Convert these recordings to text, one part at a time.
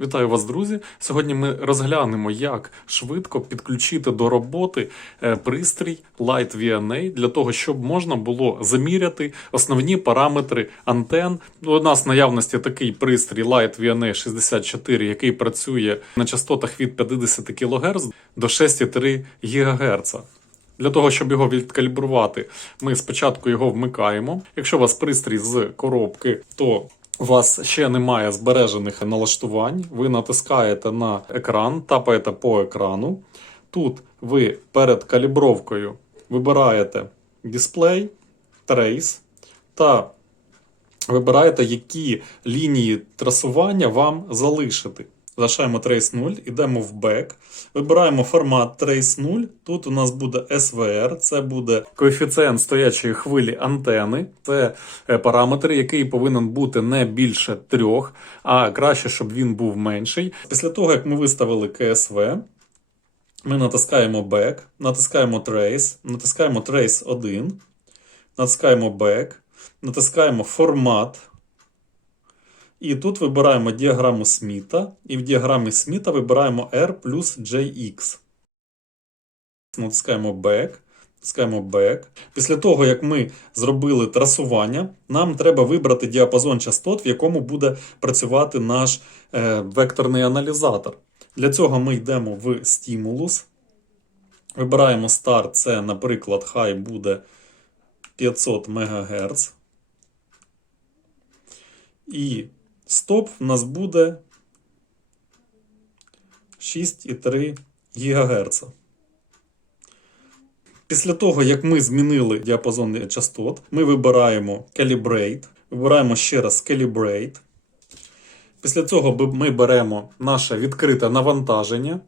Вітаю вас, друзі! Сьогодні ми розглянемо, як швидко підключити до роботи е, пристрій Light VNA для того, щоб можна було заміряти основні параметри антен. У нас в наявності такий пристрій Light VNA 64, який працює на частотах від 50 кГц до 6,3 ГГц. Для того, щоб його відкалібрувати, ми спочатку його вмикаємо. Якщо у вас пристрій з коробки, то у вас ще немає збережених налаштувань. Ви натискаєте на екран, тапаєте по екрану. Тут ви перед калібровкою вибираєте дисплей, трейс та вибираєте, які лінії трасування вам залишити. Залишаємо Trace 0, йдемо в Back, вибираємо формат Trace 0. Тут у нас буде SVR, це буде коефіцієнт стоячої хвилі антени. Це е, параметр, який повинен бути не більше трьох, а краще, щоб він був менший. Після того, як ми виставили КСВ, ми натискаємо Back, натискаємо Trace, натискаємо Trace 1, натискаємо Back, натискаємо формат. І тут вибираємо діаграму Сміта, і в діаграмі Сміта вибираємо R плюс JX. Натискаємо Back. Натискаємо Back. Після того, як ми зробили трасування, нам треба вибрати діапазон частот, в якому буде працювати наш е, векторний аналізатор. Для цього ми йдемо в стимулус. Вибираємо Start, це, наприклад, хай буде 500 МГц. І стоп в нас буде 6,3 ГГц. Після того, як ми змінили діапазон частот, ми вибираємо Calibrate, вибираємо ще раз Calibrate. Після цього ми беремо наше відкрите навантаження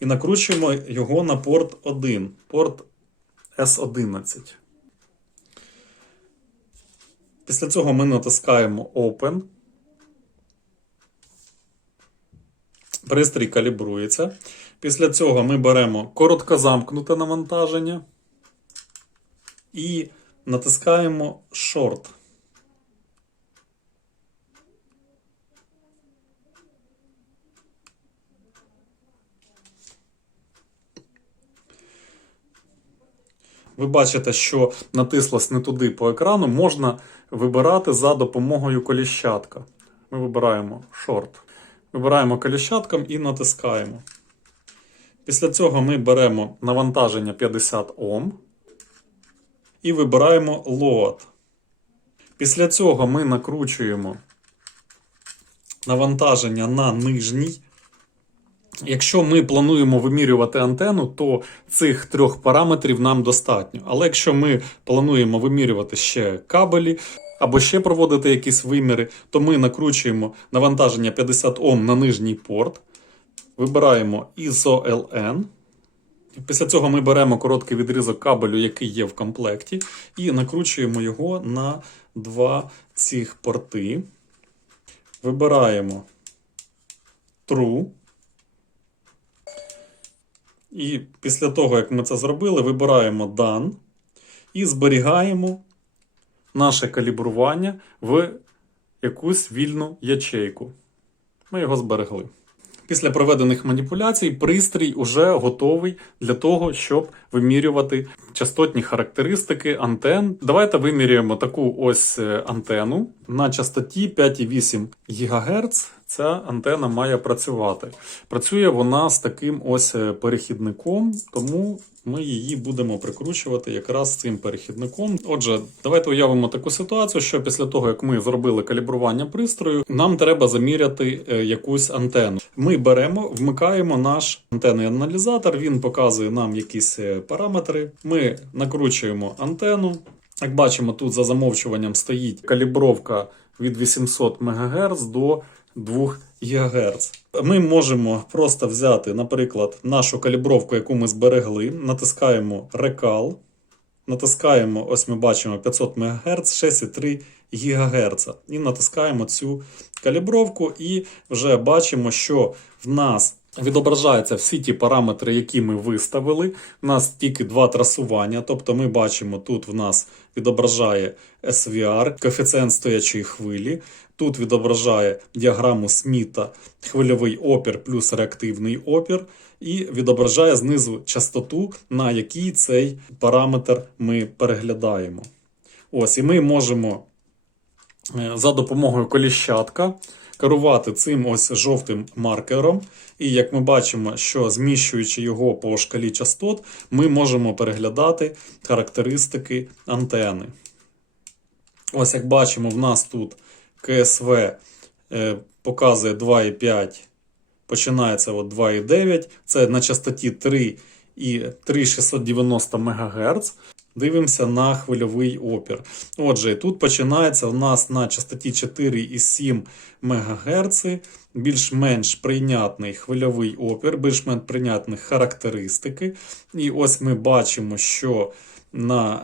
і накручуємо його на порт 1, порт S11. Після цього ми натискаємо Open. Пристрій калібрується. Після цього ми беремо короткозамкнуте навантаження і натискаємо Short. Ви бачите, що натислось не туди по екрану, можна вибирати за допомогою коліщатка. Ми вибираємо Short. Вибираємо коліщатком і натискаємо. Після цього ми беремо навантаження 50 Ом і вибираємо Load. Після цього ми накручуємо навантаження на нижній. Якщо ми плануємо вимірювати антенну, то цих трьох параметрів нам достатньо. Але якщо ми плануємо вимірювати ще кабелі або ще проводити якісь виміри, то ми накручуємо навантаження 50 Ом на нижній порт, вибираємо ISO-LN. Після цього ми беремо короткий відрізок кабелю, який є в комплекті, і накручуємо його на два цих порти. Вибираємо True. І після того, як ми це зробили, вибираємо Done і зберігаємо наше калібрування в якусь вільну ячейку. Ми його зберегли. Після проведених маніпуляцій пристрій уже готовий для того, щоб вимірювати частотні характеристики антен. Давайте вимірюємо таку ось е, антенну на частоті 5,8 ГГц. Ця антена має працювати. Працює вона з таким ось е, перехідником, тому ми її будемо прикручувати якраз цим перехідником. Отже, давайте уявимо таку ситуацію, що після того, як ми зробили калібрування пристрою, нам треба заміряти е, якусь антенну. Ми беремо, вмикаємо наш антенний аналізатор, він показує нам якісь е, параметри. Ми накручуємо антенну. Як бачимо, тут за замовчуванням стоїть калібровка від 800 МГц до 2 ГГц. Ми можемо просто взяти, наприклад, нашу калібровку, яку ми зберегли, натискаємо Recall, натискаємо, ось ми бачимо 500 МГц, 6,3 ГГц. І натискаємо цю калібровку, і вже бачимо, що в нас Відображаються всі ті параметри, які ми виставили. У нас тільки два трасування. Тобто ми бачимо, тут в нас відображає SVR, коефіцієнт стоячої хвилі. Тут відображає діаграму Сміта, хвильовий опір плюс реактивний опір, і відображає знизу частоту, на якій цей параметр ми переглядаємо. Ось, і ми можемо е, за допомогою коліщатка керувати цим ось жовтим маркером. І як ми бачимо, що зміщуючи його по шкалі частот, ми можемо переглядати характеристики антени. Ось як бачимо, в нас тут КСВ е, показує 2,5, починається от 2,9. Це на частоті 3 і 3,690 МГц. Дивимося на хвильовий опір. Отже, тут починається у нас на частоті 4,7 МГц більш-менш прийнятний хвильовий опір, більш-менш прийнятні характеристики. І ось ми бачимо, що на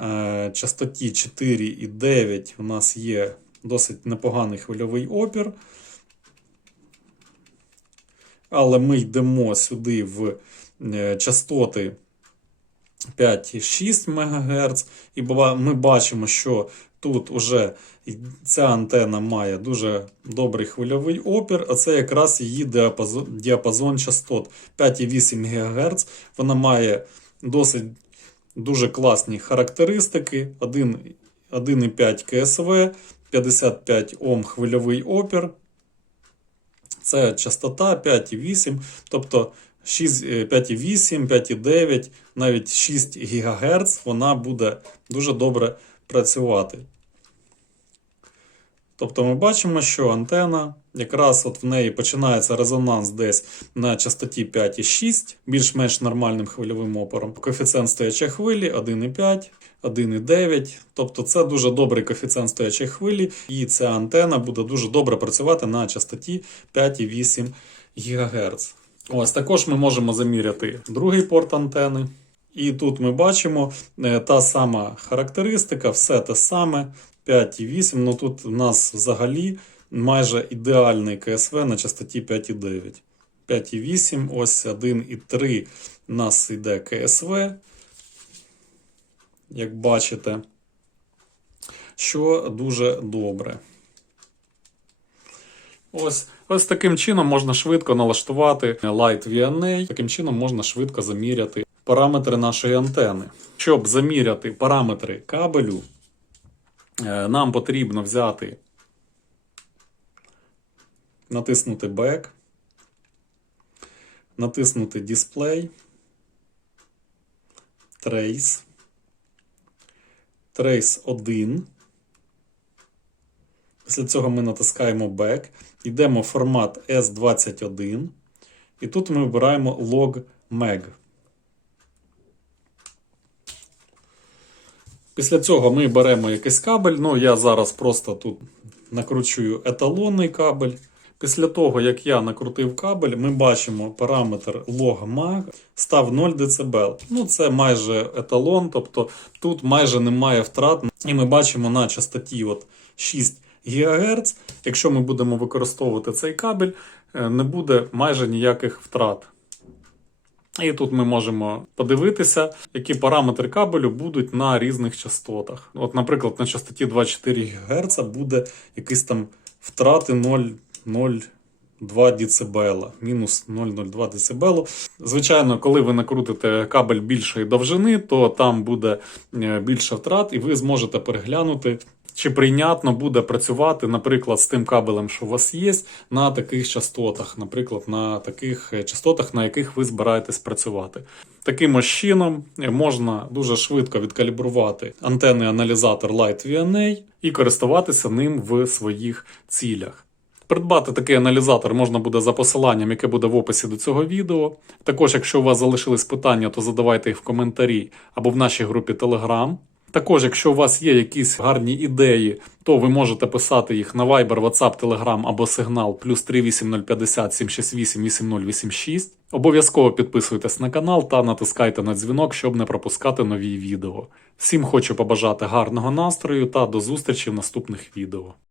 е, частоті 4,9 у нас є досить непоганий хвильовий опір. Але ми йдемо сюди в е, частоти 5,6 МГц, і ми бачимо, що тут уже ця антена має дуже добрий хвильовий опір, а це якраз її діапазон, діапазон частот 5,8 ГГц. Вона має досить дуже класні характеристики. 1 1,5 КСВ, 55 Ом хвильовий опір. Це частота 5,8, тобто 6, 5,8, 5,9, навіть 6 ГГц вона буде дуже добре працювати. Тобто ми бачимо, що антена, якраз от в неї починається резонанс десь на частоті 5,6, більш-менш нормальним хвильовим опором. Коефіцієнт стоячої хвилі 1,5, 1,9. Тобто це дуже добрий коефіцієнт стоячої хвилі, і ця антена буде дуже добре працювати на частоті 5,8 ГГц. Ось також ми можемо заміряти другий порт антени. І тут ми бачимо е, та сама характеристика, все те саме. 5,8. Ну тут у нас взагалі майже ідеальний КСВ на частоті 5,9. 5,8, ось 1,3 у нас йде КСВ. Як бачите, що дуже добре. Ось, ось таким чином можна швидко налаштувати Light VNA. Таким чином можна швидко заміряти параметри нашої антени. Щоб заміряти параметри кабелю, е, нам потрібно взяти, натиснути Back, натиснути Display, Trace, Trace 1. Після цього ми натискаємо Back, йдемо в формат S21, і тут ми вибираємо log meg. Після цього ми беремо якийсь кабель. Ну, я зараз просто тут накручую еталонний кабель. Після того, як я накрутив кабель, ми бачимо параметр log-mag став 0 дБ. Ну, це майже еталон, тобто тут майже немає втрат. І ми бачимо на частоті от 6 ГГц. Якщо ми будемо використовувати цей кабель, е, не буде майже ніяких втрат. І тут ми можемо подивитися, які параметри кабелю будуть на різних частотах. От, наприклад, на частоті 24 ГГц буде якісь там втрати 0,02 дБ, мінус 0,02 дБ. Звичайно, коли ви накрутите кабель більшої довжини, то там буде е, більше втрат, і ви зможете переглянути. Чи прийнятно буде працювати, наприклад, з тим кабелем, що у вас є, на таких частотах, наприклад, на таких е, частотах, на яких ви збираєтесь працювати. Таким ось чином е, можна дуже швидко відкалібрувати антенний аналізатор Light VNA і користуватися ним в своїх цілях. Придбати такий аналізатор можна буде за посиланням, яке буде в описі до цього відео. Також, якщо у вас залишились питання, то задавайте їх в коментарі або в нашій групі Telegram. Також, якщо у вас є якісь гарні ідеї, то ви можете писати їх на Viber, WhatsApp, Telegram або сигнал плюс 38050 768 8086. Обов'язково підписуйтесь на канал та натискайте на дзвінок, щоб не пропускати нові відео. Всім хочу побажати гарного настрою та до зустрічі в наступних відео.